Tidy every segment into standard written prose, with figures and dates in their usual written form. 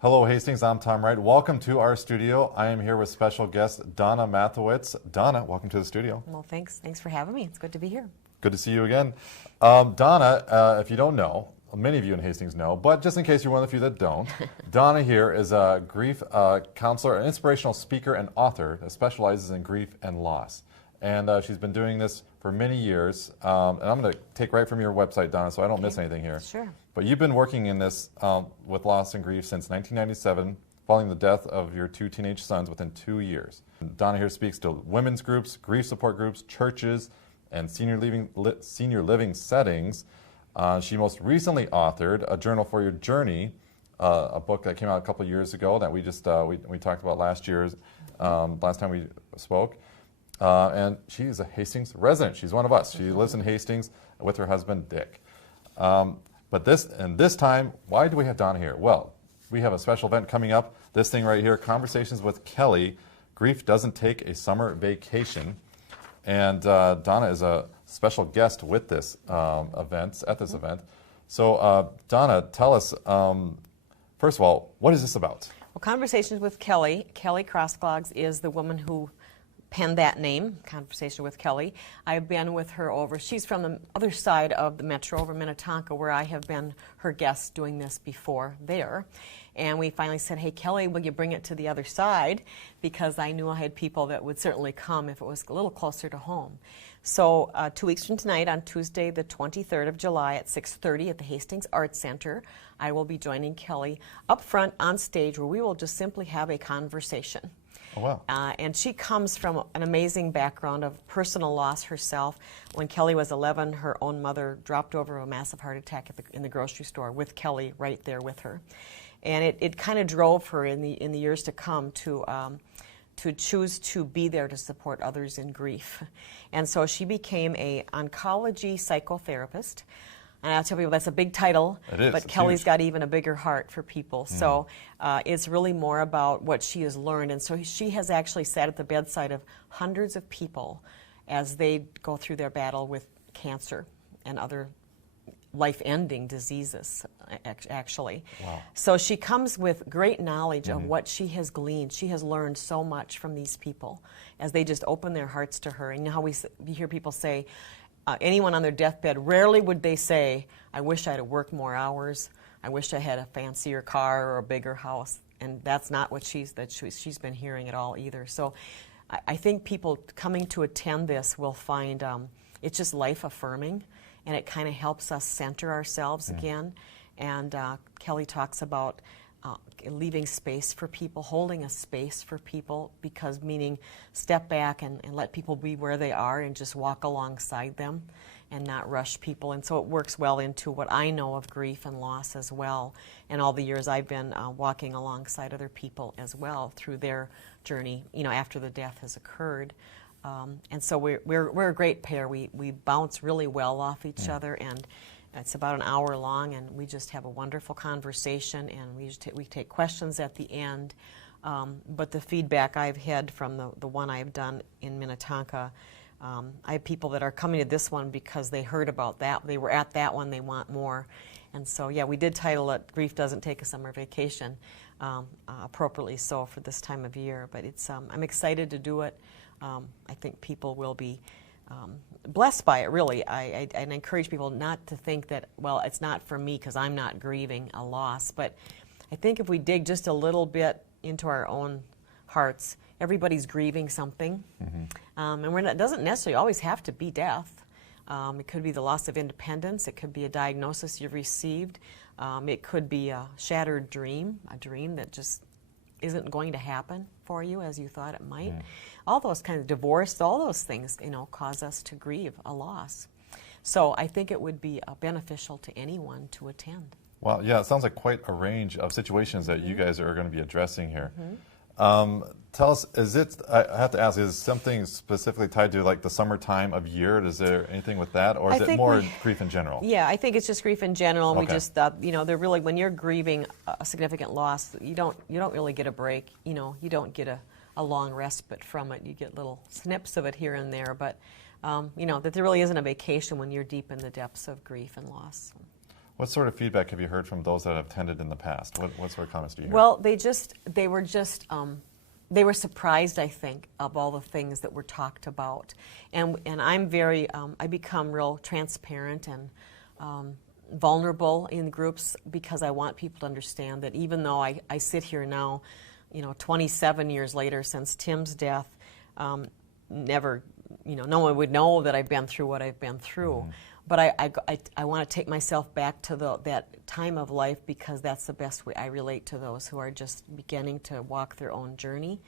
Hello, Hastings. I'm Tom Wright. Welcome to our studio. I am here with special guest Donna Mathewitz. Donna, welcome to the studio. Well, thanks. Thanks for having me. It's good to be here. Good to see you again. Donna, if you don't know, many of you in Hastings know, but just in case you're one of the few that don't, Donna here is a grief counselor, an inspirational speaker, and author that specializes in grief and loss. And she's been doing this for many years. And I'm going to take right from your website, Donna, so I don't miss anything here. Sure. But you've been working in this with loss and grief since 1997, following the death of your two teenage sons within 2 years. Donna here speaks to women's groups, grief support groups, churches, and senior living settings. She most recently authored A Journal for Your Journey, a book that came out a couple of years ago that we just we talked about last time we spoke. And she's a Hastings resident. She's one of us. She lives in Hastings with her husband, Dick. But this time, why do we have Donna here? Well, we have a special event coming up. This thing right here, Conversations with Kelly. Grief doesn't take a summer vacation. And Donna is a special guest with this event. So Donna, tell us, first of all, what is this about? Well, Conversations with Kelly. Kelly Crossclogs is the woman who penned that name, Conversation with Kelly. I've been with her she's from the other side of the metro, over Minnetonka, where I have been her guest doing this before there. And we finally said, hey, Kelly, will you bring it to the other side? Because I knew I had people that would certainly come if it was a little closer to home. So 2 weeks from tonight, on Tuesday, the 23rd of July at 6:30 at the Hastings Arts Center, I will be joining Kelly up front on stage where we will just simply have a conversation. Oh, wow. And she comes from an amazing background of personal loss herself. When Kelly was 11, her own mother dropped over a massive heart attack in the grocery store with Kelly right there with her. And it kind of drove her in the years to come to choose to be there to support others in grief. And so she became an oncology psychotherapist. And I'll tell people that's a big title, but Kelly's got even a bigger heart for people. So it's really more about what she has learned. And so she has actually sat at the bedside of hundreds of people as they go through their battle with cancer and other life-ending diseases, actually. Wow. So she comes with great knowledge of what she has gleaned. She has learned so much from these people as they just open their hearts to her. And you know how we hear people say, anyone on their deathbed, rarely would they say, I wish I had worked more hours, I wish I had a fancier car or a bigger house. And that's not what she's been hearing at all either. So I think people coming to attend this will find it's just life-affirming, and it kind of helps us center ourselves again. And Kelly talks about leaving space for people, holding a space for people, because meaning step back and let people be where they are and just walk alongside them and not rush people. And so it works well into what I know of grief and loss as well, and all the years I've been walking alongside other people as well through their journey, you know, after the death has occurred. And so we're a great pair. We bounce really well off each other, and it's about an hour long, and we just have a wonderful conversation, and we take questions at the end. But the feedback I've had from the one I've done in Minnetonka, I have people that are coming to this one because they heard about that. They were at that one. They want more. And so, yeah, we did title it Grief Doesn't Take a Summer Vacation, appropriately so for this time of year. But it's I'm excited to do it. I think people will be blessed by it, really. I encourage people not to think that, well, it's not for me because I'm not grieving a loss. But I think if we dig just a little bit into our own hearts, everybody's grieving something. And it doesn't necessarily always have to be death. It could be the loss of independence. It could be a diagnosis you've received. It could be a shattered dream, a dream that just isn't going to happen for you as you thought it might. All those kinds of divorce, all those things, you know, cause us to grieve a loss. So I think it would be beneficial to anyone to attend. Well, yeah, it sounds like quite a range of situations that you guys are going to be addressing here. Tell us, I have to ask, is something specifically tied to like the summertime of year? Is there anything with that, or is it more grief in general? Yeah, I think it's just grief in general. Okay. We just thought, you know, they're really, when you're grieving a significant loss, you don't really get a break. You know, you don't get a long respite from it. You get little snips of it here and there, but you know, that there really isn't a vacation when you're deep in the depths of grief and loss. What sort of feedback have you heard from those that have attended in the past? What sort of comments do you hear? Well, they were surprised, I think, of all the things that were talked about. And I'm very, I become real transparent and vulnerable in groups because I want people to understand that even though I sit here now, 27 years later since Tim's death, never, no one would know that I've been through what I've been through. Mm-hmm. But I want to take myself back to that time of life because that's the best way I relate to those who are just beginning to walk their own journey.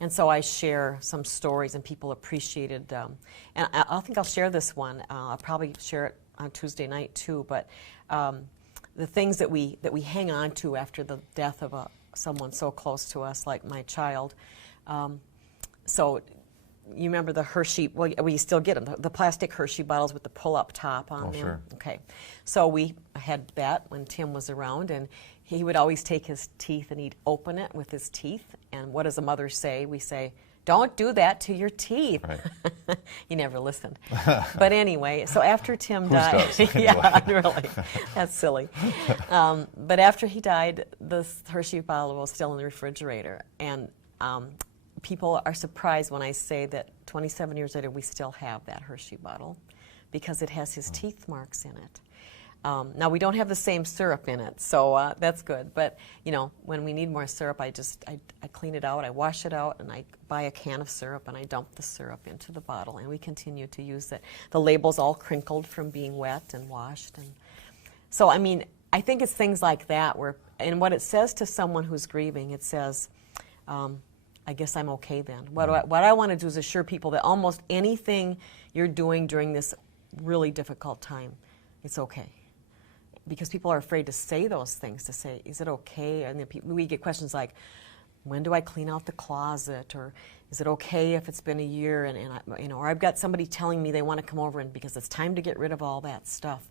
And so I share some stories, and people appreciated. And I think I'll share this one. I'll probably share it on Tuesday night too. But the things that we hang on to after the death of someone so close to us, like my child. So. You remember the Hershey, well, we still get them, the plastic Hershey bottles with the pull-up top on them? Sure. Okay. So we had that when Tim was around, and he would always take his teeth and he'd open it with his teeth. And what does a mother say? We say, don't do that to your teeth. Right. He never listened. But anyway, so after Tim died, yeah, really, that's silly. But after he died, the Hershey bottle was still in the refrigerator. And people are surprised when I say that 27 years later we still have that Hershey bottle because it has his teeth marks in it. Now we don't have the same syrup in it, so that's good. But when we need more syrup, I clean it out, I wash it out, and I buy a can of syrup and I dump the syrup into the bottle, and we continue to use it. The label's all crinkled from being wet and washed, and so I think it's things like that and what it says to someone who's grieving, it says. I guess I'm okay then. What I want to do is assure people that almost anything you're doing during this really difficult time, it's okay. Because people are afraid to say those things, to say, is it okay? And then we get questions like, when do I clean out the closet? Or is it okay if it's been a year? Or I've got somebody telling me they want to come over because it's time to get rid of all that stuff.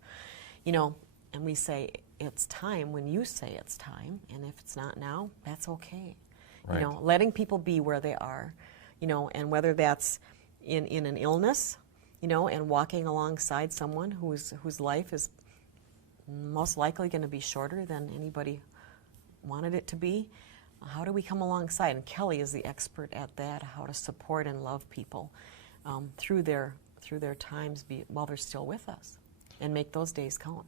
And we say, it's time when you say it's time. And if it's not now, that's okay. Right. Letting people be where they are, and whether that's in an illness, and walking alongside someone whose life is most likely going to be shorter than anybody wanted it to be. How do we come alongside? And Kelly is the expert at that, how to support and love people through their times while they're still with us, and make those days count.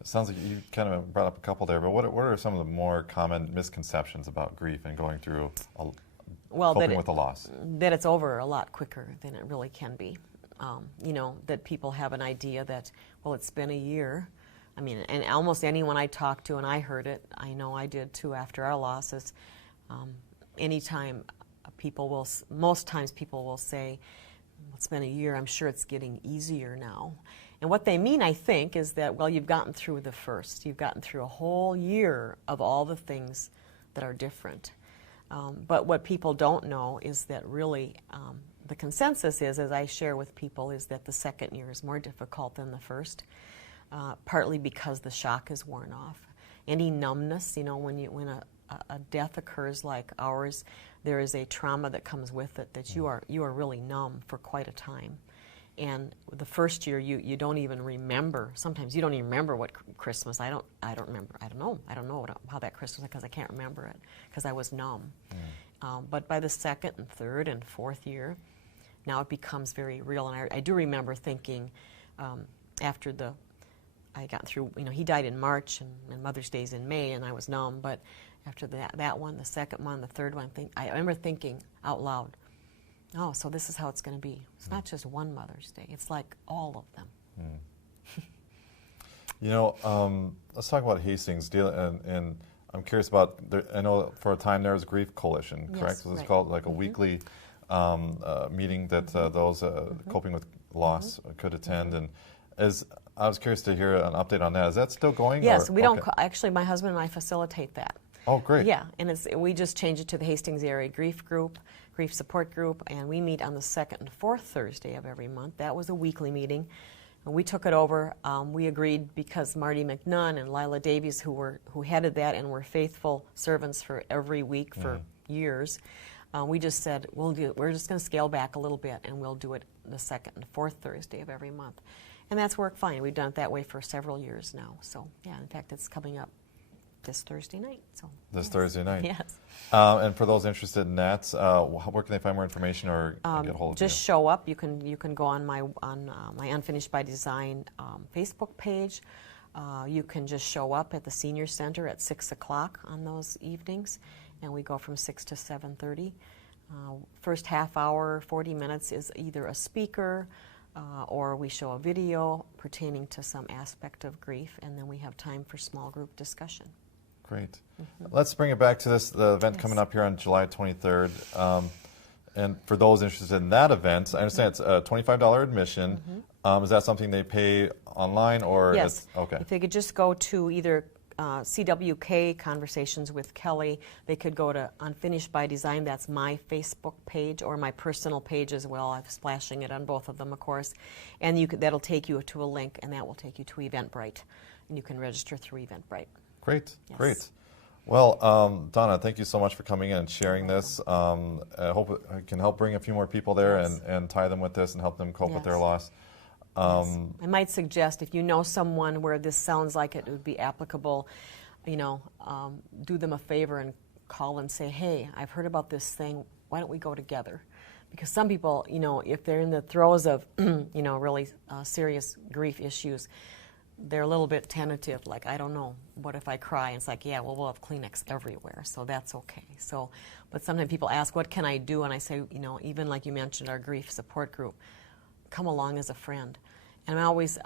It sounds like you kind of brought up a couple there, but what are some of the more common misconceptions about grief and going through coping with the loss? That it's over a lot quicker than it really can be. That people have an idea that, well, it's been a year. And almost anyone I talked to, and I heard it, I know I did too after our losses, anytime most times people will say, it's been a year, I'm sure it's getting easier now. And what they mean, I think, is that, well, you've gotten through the first. You've gotten through a whole year of all the things that are different. But what people don't know is that really the consensus is, as I share with people, is that the second year is more difficult than the first, partly because the shock is worn off. Any numbness, when a death occurs like ours, there is a trauma that comes with it that you are really numb for quite a time. And the first year, you don't even remember. Sometimes you don't even remember what Christmas. I don't remember. I don't know how that Christmas, because I can't remember it because I was numb. But by the second and third and fourth year, now it becomes very real. And I do remember thinking after I got through. He died in March and Mother's Day's in May, and I was numb. But after that one, the second one, the third one, I remember thinking out loud, oh, so this is how it's going to be. It's not just one Mother's Day. It's like all of them. Let's talk about Hastings. And I'm curious about, I know for a time there was a Grief Coalition, correct? Yes, So it's right. called like a weekly meeting that those coping with loss could attend. And I was curious to hear an update on that. Is that still going? Yes, or? we don't. Actually, my husband and I facilitate that. Oh, great. Yeah, and we just changed it to the Hastings Area Grief Support Group, and we meet on the second and fourth Thursday of every month. That was a weekly meeting. And we took it over. We agreed because Marty McNunn and Lila Davies, who headed that and were faithful servants for every week for years, we just said we're just going to scale back a little bit, and we'll do it the second and fourth Thursday of every month. And that's worked fine. We've done it that way for several years now. So, yeah, in fact, it's coming up this Thursday night. So This Thursday night. Yes. And for those interested in that, where can they find more information or get a hold of Just you? show up. You can go on my Unfinished by Design Facebook page. You can just show up at the Senior Center at 6 o'clock on those evenings, and we go from 6 to 7:30. First half hour, 40 minutes, is either a speaker or we show a video pertaining to some aspect of grief, and then we have time for small group discussion. Great. Let's bring it back to the event Yes. coming up here on July 23rd. And for those interested in that event, I understand it's a $25 admission. Is that something they pay online or? Yes. Okay. If they could just go to either CWK Conversations with Kelly, they could go to Unfinished by Design. That's my Facebook page, or my personal page as well. I'm splashing it on both of them, of course. And that'll take you to a link, and that will take you to Eventbrite. And you can register through Eventbrite. Great, Yes. great. Well, Donna, thank you so much for coming in and sharing this. I hope it can help bring a few more people there Yes. and tie them with this and help them cope with their Yes. loss. Yes. I might suggest, if you know someone where this sounds like it would be applicable, do them a favor and call and say, hey, I've heard about this thing, why don't we go together? Because some people, if they're in the throes of, really serious grief issues, they're a little bit tentative, like, I don't know, what if I cry? And it's like, yeah, well, we'll have Kleenex everywhere, so that's okay. But sometimes people ask, what can I do? And I say, even like you mentioned, our grief support group, come along as a friend. And I always,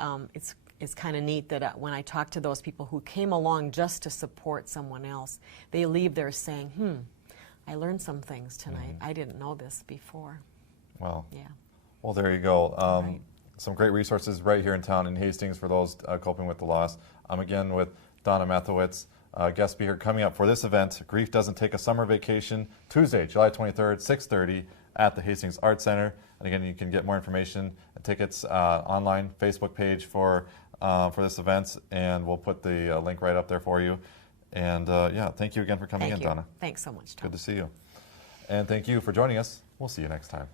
it's kind of neat that when I talk to those people who came along just to support someone else, they leave there saying, I learned some things tonight. I didn't know this before. Well, Yeah. well, there you go. Right. Some great resources right here in town in Hastings for those coping with the loss. I'm again with Donna Mathewitz, guest speaker coming up for this event, Grief Doesn't Take a Summer Vacation, Tuesday, July 23rd, 6:30 at the Hastings Arts Center. And again, you can get more information and tickets online, Facebook page for this event, and we'll put the link right up there for you. And yeah, thank you again for coming in, Donna. Thanks so much, Tom. Good to see you. And thank you for joining us. We'll see you next time.